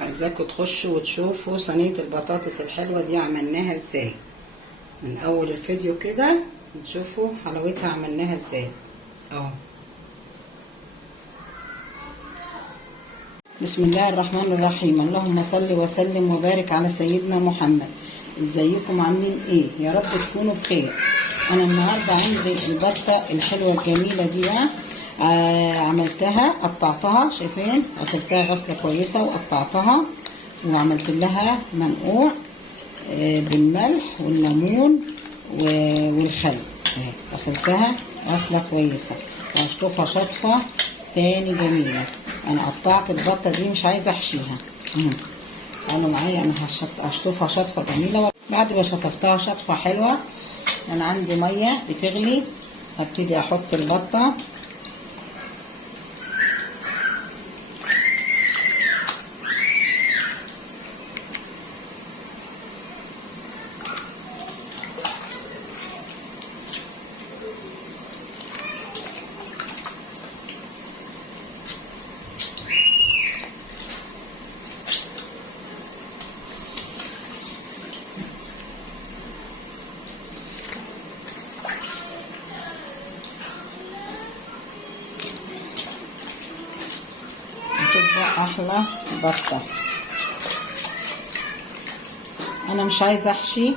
عايزاكم تخشوا وتشوفوا صينية البطاطس الحلوة دي عملناها ازاي من اول الفيديو كده، تشوفوا حلاوتها عملناها ازاي اهو. بسم الله الرحمن الرحيم. اللهم صل وسلم وبارك على سيدنا محمد. ازيكم عاملين ايه؟ يا رب تكونوا بخير. انا النهارده عندي البطه الحلوه الجميله دي بقى، عملتها قطعتها، شايفين؟ غسلتها غسله كويسه وقطعتها وعملت لها منقوع بالملح والليمون والخل. غسلتها غسله كويسه واشطفها شطفه تاني جميله. انا قطعت البطه دي مش عايزه احشيها، قالوا معايا انا هشطفها شطفه جميله. بعد ما شطفتها شطفه حلوه، انا عندي ميه بتغلي، هبتدي احط البطه تبقى احلى بطه. انا مش عايزه احشي،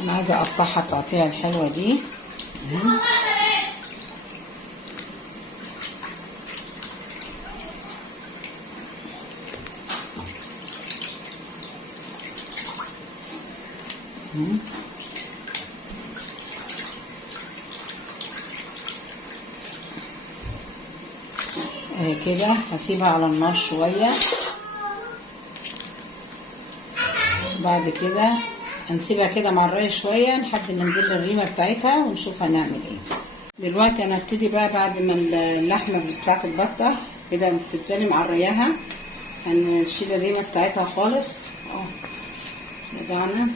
انا عايزه اقطعها التقطيعه الحلوه دي. كده هسيبها على النار شويه. بعد كده هنسيبها كده مع الري شويه لحد ما نجيب الريمه بتاعتها ونشوف هنعمل ايه. دلوقتي انا هبتدي بقى بعد ما اللحمه بتاعت البطه كده بتبتدي معرياها، هنشيل الريمه بتاعتها خالص اهو. بدأنا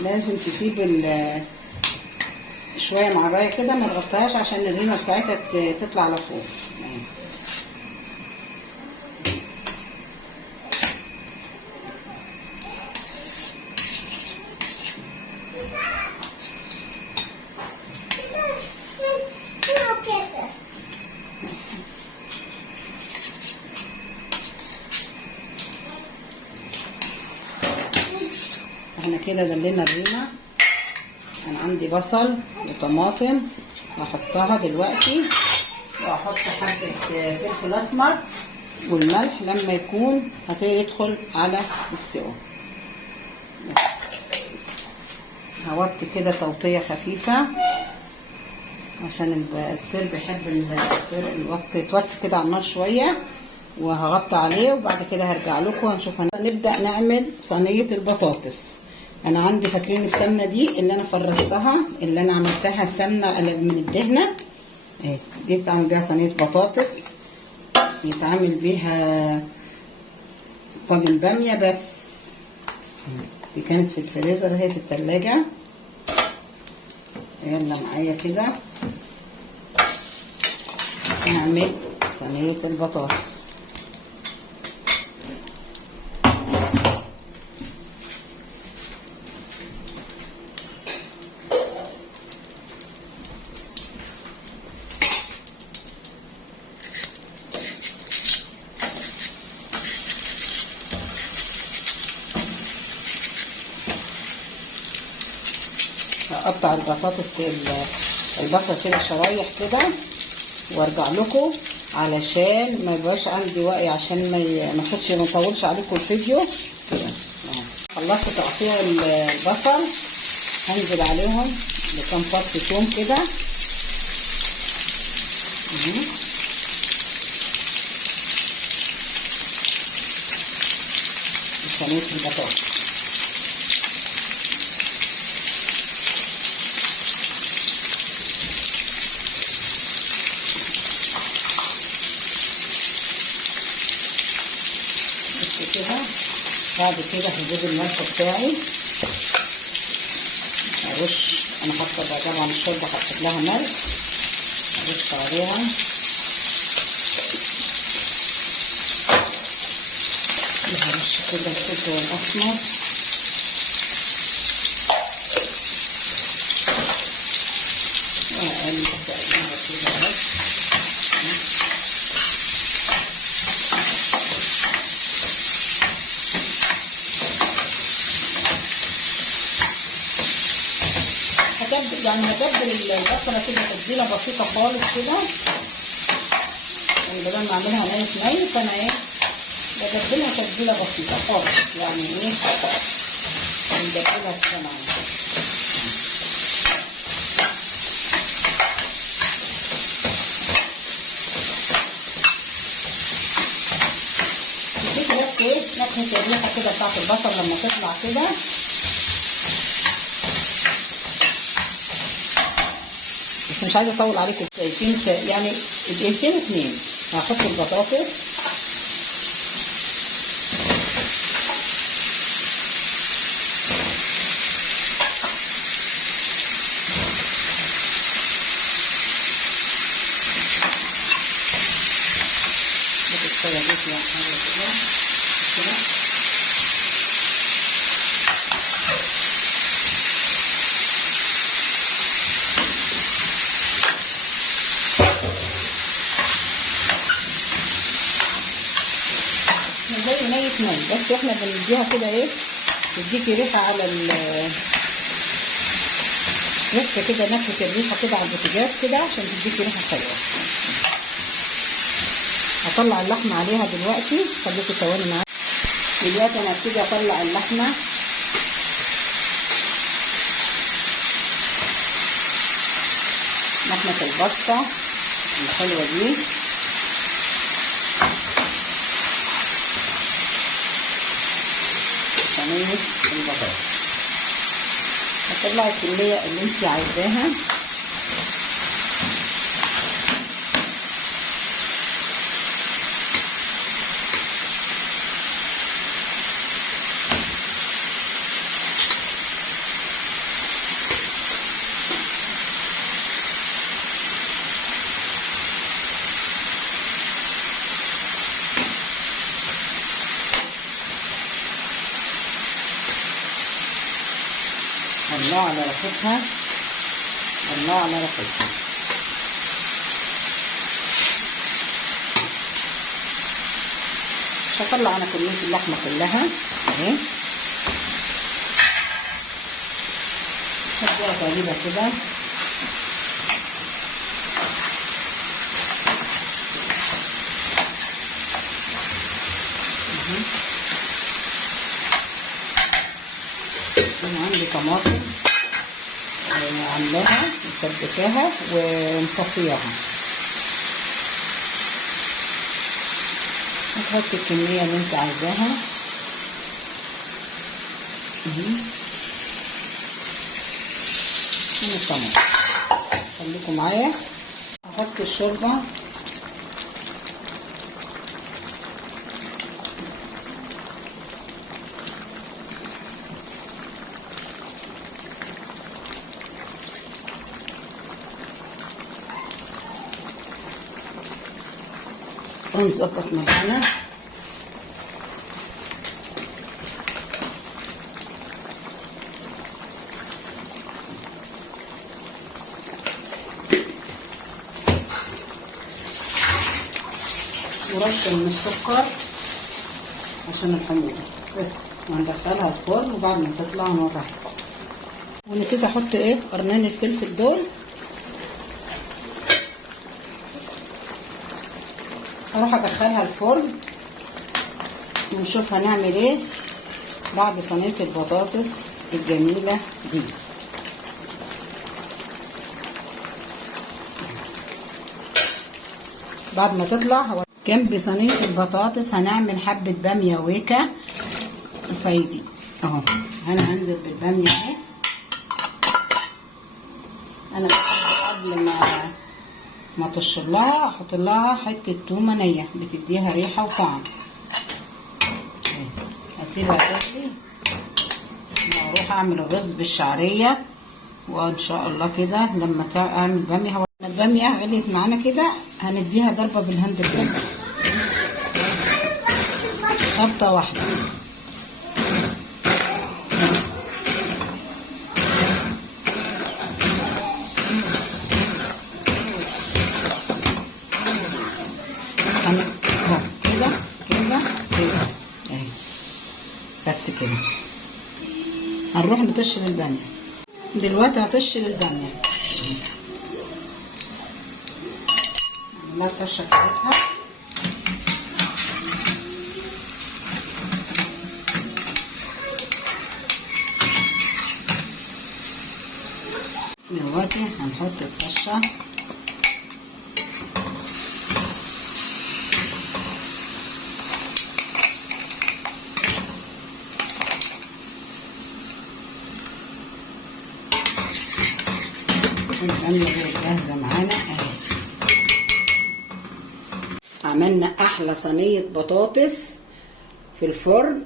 لازم تسيب شويه معريه كده، ما تغطيهاش عشان الريمه بتاعتها تطلع لفوق. احنا كده دلينا الريمه. انا عندي بصل وطماطم هحطها دلوقتي، واحط حبه فلفل اسمر والملح لما يكون هيدخل على السوا. بس هوطي كده توطيه خفيفه عشان الطير بيحب توطي كده على النار شويه، وهغطي عليه وبعد كده هرجع لكم هنشوف. هنبدا نعمل صينيه البطاطس. انا عندي، فاكرين السمنه دي اللي انا فرستها، اللي انا عملتها السمنه من الدهنه اهي، دي بتعمل بيها صينيه بطاطس، يتعمل بيها طاجن باميه. بس دي كانت في الفريزر، هي في التلاجة. يلا معايا كده نعمل صينيه البطاطس. هقطع البطاطس البصل كده شرايح كده وارجع لكم علشان ما يبقاش عندي وقت، عشان ما اطولش عليكم الفيديو كده. خلصت تقطيع البصل، هنزل عليهم بكام فص ثوم كده صينيه البطاطس. بس كده بعد كده هجيب الملح بتاعي ارش. انا حاطه بقى طبعا الشوربه حطيت لها ملح، ارش عليها هرش كده الفلفل الاسمر واقلب تقليبه كده بس. يعني هتبل البصله كده تتبيله بسيطه خالص كده، يعني بدل ما اعملها ني فانا ايه بدبلها تتبيله بسيطه خالص، يعني ايه بندبلها كده معايا. تديكي بس ايه نكهه الريحه كده بتاعت البصل لما تطلع كده. بس مش عايزه اطول عليكم، شايفين يعني دقيقتين 2. هحط البطاطس بتتسوى كده كده. زي ني بس احنا بنديها كده ايه تديكي ريحه على ريحه كده، نكهه الريحه كده على البوتاجاز كده عشان تديكي ريحه حلوه. هطلع اللحمه عليها دلوقتي، خليكي ثواني معايا. دلوقتي انا هبتدي اطلع اللحمه. لحمه البطه الحلوه دي صينيه البطاطس. هطلع الكميه اللي انت عايزاها. الله على ريحتها، الله على ريحتها. مش هطلع انا كميه اللحمه كلها اهي، هديها تقليبه كده. انا عندي طماطم عاملاها مسبكاها ومصفياها. هتحطي الكميه اللي انت عايزاها من الطماطم. خليكم معايا. هحط الشوربه ونظبط مكانها. ورشه من السكر عشان الحموضه بس، وهندخلها الفرن وبعد ما تطلع نوريها. ونسيت احط ايه قرنين الفلفل دول. هروح ادخلها الفرن ونشوف هنعمل ايه بعد صينيه البطاطس الجميله دي. بعد ما تطلع جنب صينيه البطاطس هنعمل حبه باميه ويكا صيدي اهو. انا هنزل بالباميه اهي. انا قبل ما تشر لها احط لها حته تومه نيه بتديها ريحه وطعم. هسيبها تغلي واروح اعمل الرز بالشعريه. وان شاء الله كده لما اعمل باميه، الباميه غليت معانا كده هنديها ضربه بالهاند بلندر، خبطه واحده. كده كده كده اهي، بس كده. هنروح نطش للباميه دلوقتي. هطش للباميه نعملها الطشه بتاعتها. دلوقتي هنحط الطشه الباميه جاهزه معانا اهي. عملنا احلى صينيه بطاطس في الفرن،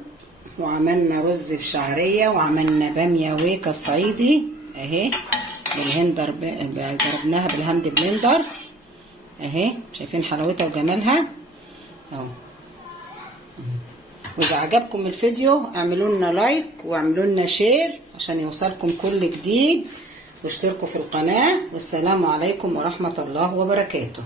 وعملنا رز بشعريه، وعملنا باميه ويكا صعيدي اهي بالهندر، ضربناها بالهاند بلندر اهي. شايفين حلاوتها وجمالها اهو. واذا عجبكم الفيديو اعملوا لنا لايك واعملوا لنا شير عشان يوصلكم كل جديد، واشتركوا في القناه. والسلام عليكم ورحمه الله وبركاته.